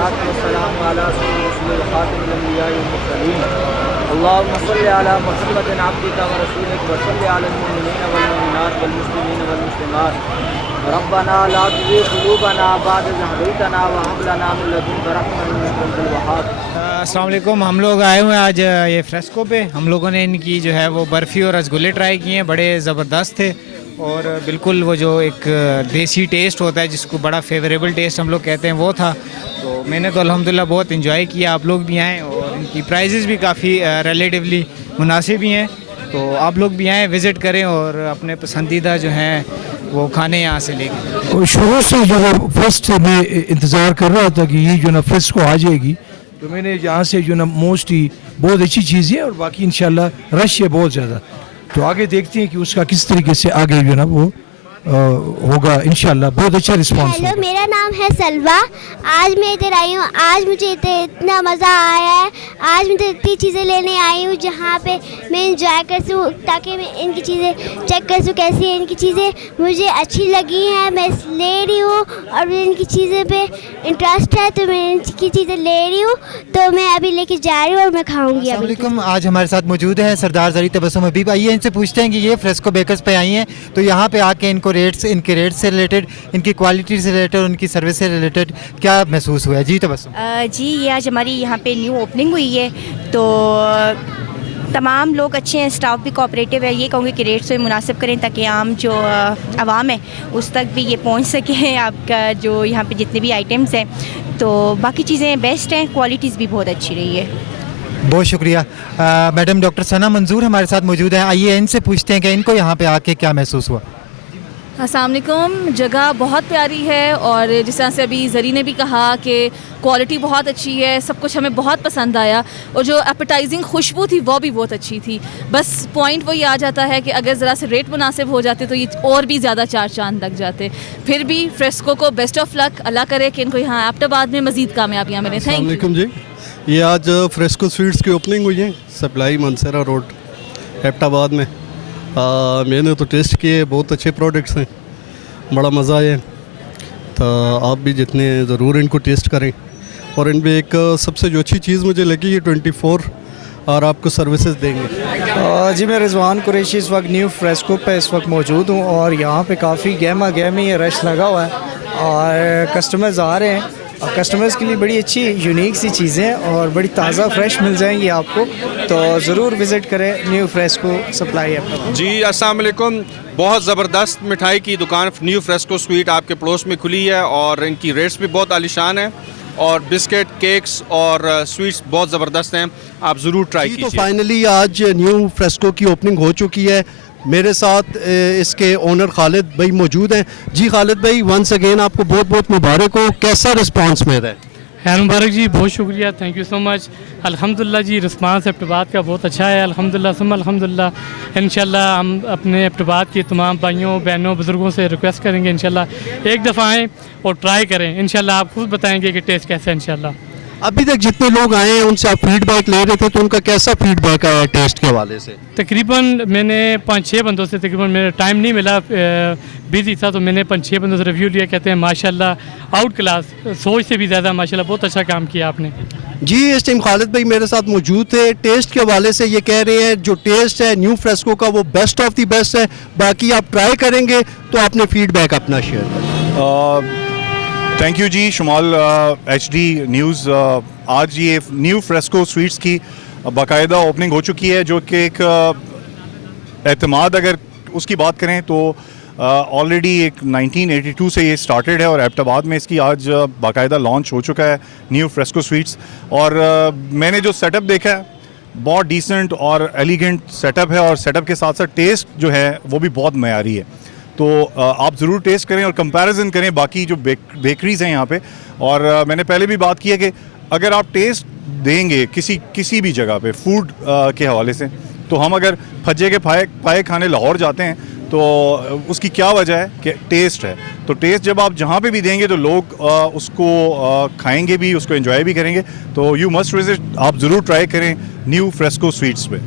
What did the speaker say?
वस्सलातु वस्सलामु अला रसूलिल खातिमिल अंबिया वल मुरसलीन अल्लाहुम्मा सल्लि अला मुहम्मदिन अब्दिका व रसूलिक व सल्लि अलल मुमिनीन वल मुमिनात वल मुस्लिमीन वल मुस्लिमात रब्बना ला तुज़िग़ क़ुलूबना बअद इज़ हदैतना व हब लना मिन लदुनका रहमतन इन्नका अंतल वहाब। अस्सलाम वालेकुम। हम लोग आए हुए हैं आज ये फ्रेस्को पे। हम लोगों ने इनकी जो है वो बर्फ़ी और रसगुल्ले ट्राई किए हैं, बड़े ज़बरदस्त थे और बिल्कुल वो जो एक देसी टेस्ट होता है जिसको बड़ा फेवरेबल टेस्ट हम लोग कहते हैं वो था। तो मैंने तो अल्हम्दुलिल्लाह बहुत इंजॉय किया। आप लोग भी आएँ और इनकी प्राइजेज़ भी काफ़ी रिलेटिवली मुनासिब ही हैं, तो आप लोग भी आएँ, विज़िट करें और अपने पसंदीदा जो हैं वो खाने यहाँ से लेके। और शुरू से जो है फर्स्ट मैं इंतज़ार कर रहा था कि ये जो ना फ्रेस्को आ जाएगी, तो मैंने यहाँ से जो ना मोस्टली बहुत अच्छी चीज़ है और बाकी इंशाल्लाह रश है बहुत ज़्यादा। तो आगे देखते हैं कि उसका किस तरीके से आगे जो ना वो होगा। इंशाल्लाह बहुत अच्छा रिस्पांस। हेलो, मेरा नाम है सलवा। आज मैं इधर आई हूँ। आज मुझे इतना मज़ा आया है। आज मैं इतनी चीज़ें लेने आई हूँ जहाँ पे मैं इंजॉय कर सकूँ, ताकि मैं इनकी चीज़ें चेक कर सकूँ कैसी है। इनकी चीज़ें मुझे अच्छी लगी हैं, मैं ले रही हूँ और मुझे इनकी चीज़ें पे इंटरेस्ट है, तो मैं इनकी चीज़ें ले रही हूँ। तो मैं अभी लेके जा रही हूँ और मैं खाऊँगी। अस्सलाम वालेकुम। आज हमारे साथ मौजूद हैं सरदार ज़री तबस्सुम हबीब। आइए इनसे पूछते हैं कि ये फ्रेस्को बेकर्स पे आई हैं, तो यहाँ पे आके इनको इनके रेट्स से रिलेटेड, इनकी क्वालिटी से रिलेटेड, उनकी सर्विस से रिलेटेड क्या महसूस हुआ है? जी तबस्सुम। जी, ये आज हमारी यहाँ पे न्यू ओपनिंग हुई है, तो तमाम लोग अच्छे हैं, स्टाफ भी कोऑपरेटिव है। ये कहूँगी कि रेट्स से मुनासिब करें ताकि आम जो आवाम है उस तक भी ये पहुँच सके। आपका जो यहाँ पे जितने भी आइटम्स हैं, तो बाकी चीज़ें बेस्ट हैं, क्वालिटीज़ भी बहुत अच्छी रही है। बहुत शुक्रिया। मैडम डॉक्टर सना मंजूर हमारे साथ मौजूद हैं। आइए इनसे पूछते हैं कि इनको यहाँ पे आके क्या महसूस हुआ। अस्सलाम वालेकुम। जगह बहुत प्यारी है और जिस तरह से अभी ज़री ने भी कहा कि क्वालिटी बहुत अच्छी है, सब कुछ हमें बहुत पसंद आया और जो एपेटाइजिंग खुशबू थी वो भी बहुत अच्छी थी। बस पॉइंट वही आ जाता है कि अगर ज़रा से रेट मुनासिब हो जाते तो ये और भी ज़्यादा चार चांद लग जाते। फिर भी फ्रेस्को को बेस्ट ऑफ लक, अल्लाह करे कि इनको यहाँ एबटाबाद में मज़ीद कामयाबियाँ मिले। थैंक यू जी। ये आज फ्रेस्को स्वीट्स की ओपनिंग हुई है सप्लाई मनसरा रोड एबटाबाद में। मैंने तो टेस्ट किए, बहुत अच्छे प्रोडक्ट्स हैं, बड़ा मज़ा आया। तो आप भी जितने ज़रूर इनको टेस्ट करें। और इनमें एक सबसे जो अच्छी चीज़ मुझे लगी, ये 24 और आपको सर्विसेज देंगे। जी, मैं रिजवान कुरैशी इस वक्त न्यू फ्रेस्को पे इस वक्त मौजूद हूँ और यहाँ पे काफ़ी गहमा गहमी रश लगा हुआ है और कस्टमर्स आ रहे हैं और कस्टमर्स के लिए बड़ी अच्छी यूनिक सी चीज़ें और बड़ी ताज़ा फ्रेश मिल जाएंगी आपको, तो ज़रूर विज़िट करें न्यू फ्रेस्को सप्लाई है। जी अस्सलाम वालेकुम। बहुत ज़बरदस्त मिठाई की दुकान न्यू फ्रेस्को स्वीट आपके पड़ोस में खुली है और इनकी रेट्स भी बहुत आलिशान है और बिस्किट, केक्स और स्वीट्स बहुत ज़बरदस्त हैं, आप ज़रूर ट्राई कीजिए। तो फाइनली आज न्यू फ्रेस्को की ओपनिंग हो चुकी है। मेरे साथ इसके ओनर खालिद भाई मौजूद हैं। जी खालिद भाई, वंस अगेन आपको बहुत बहुत मुबारक हो। कैसा रिस्पांस मिल रहा है? खैर मुबारक जी, बहुत शुक्रिया, थैंक यू सो मच। अल्हम्दुलिल्लाह जी, रिस्पांस एबटाबाद का बहुत अच्छा है। अल्हम्दुलिल्लाह सुम्मा अल्हम्दुलिल्लाह। इंशाल्लाह हम अपने एबटाबाद के तमाम भाइयों बहनों बुज़ुर्गों से रिक्वेस्ट करेंगे इंशाल्लाह एक दफ़ा आएँ और ट्राई करें। इंशाल्लाह आप खुद बताएंगे कि टेस्ट कैसा है इंशाल्लाह। अभी तक जितने लोग आए हैं उनसे आप फीडबैक ले रहे थे, तो उनका कैसा फीडबैक आया टेस्ट के हवाले से? तकरीबन मैंने 5-6 बंदों से, तकरीबन मेरा टाइम नहीं मिला, बिजी था, तो मैंने 5-6 बंदों से रिव्यू लिया। कहते हैं माशाल्लाह आउट क्लास, सोच से भी ज़्यादा माशाल्लाह बहुत अच्छा काम किया आपने। जी, इस टाइम खालिद भाई मेरे साथ मौजूद थे। टेस्ट के हवाले से ये कह रहे हैं जो टेस्ट है न्यू फ्रेस्को का वो बेस्ट ऑफ द बेस्ट है। बाकी आप ट्राई करेंगे तो आपने फीडबैक अपना शेयर करें। Thank you ji. शुमाल HD न्यूज़। आज ये न्यू फ्रेस्को स्वीट्स की बाकायदा ओपनिंग हो चुकी है, जो कि एक एतमाद अगर उसकी बात करें तो ऑलरेडी एक 1982 से ये स्टार्टेड है और एबटाबाद में इसकी आज बाकायदा लॉन्च हो चुका है न्यू फ्रेस्को स्वीट्स। और मैंने जो सेटअप देखा है बहुत डिसेंट और एलिगेंट सेटअप है और सेटअप के साथ साथ टेस्ट जो है वो भी बहुत मयारी है। तो आप ज़रूर टेस्ट करें और कंपैरिजन करें बाकी जो बेकरीज़ हैं यहाँ पे। और मैंने पहले भी बात की है कि अगर आप टेस्ट देंगे किसी भी जगह पे फूड के हवाले से, तो हम अगर फज्जे के पाए खाने लाहौर जाते हैं तो उसकी क्या वजह है कि टेस्ट है। तो टेस्ट जब आप जहाँ पे भी देंगे तो लोग उसको खाएंगे भी, उसको एंजॉय भी करेंगे। तो यू मस्ट विजिट, आप ज़रूर ट्राई करें न्यू फ्रेस्को स्वीट्स पे।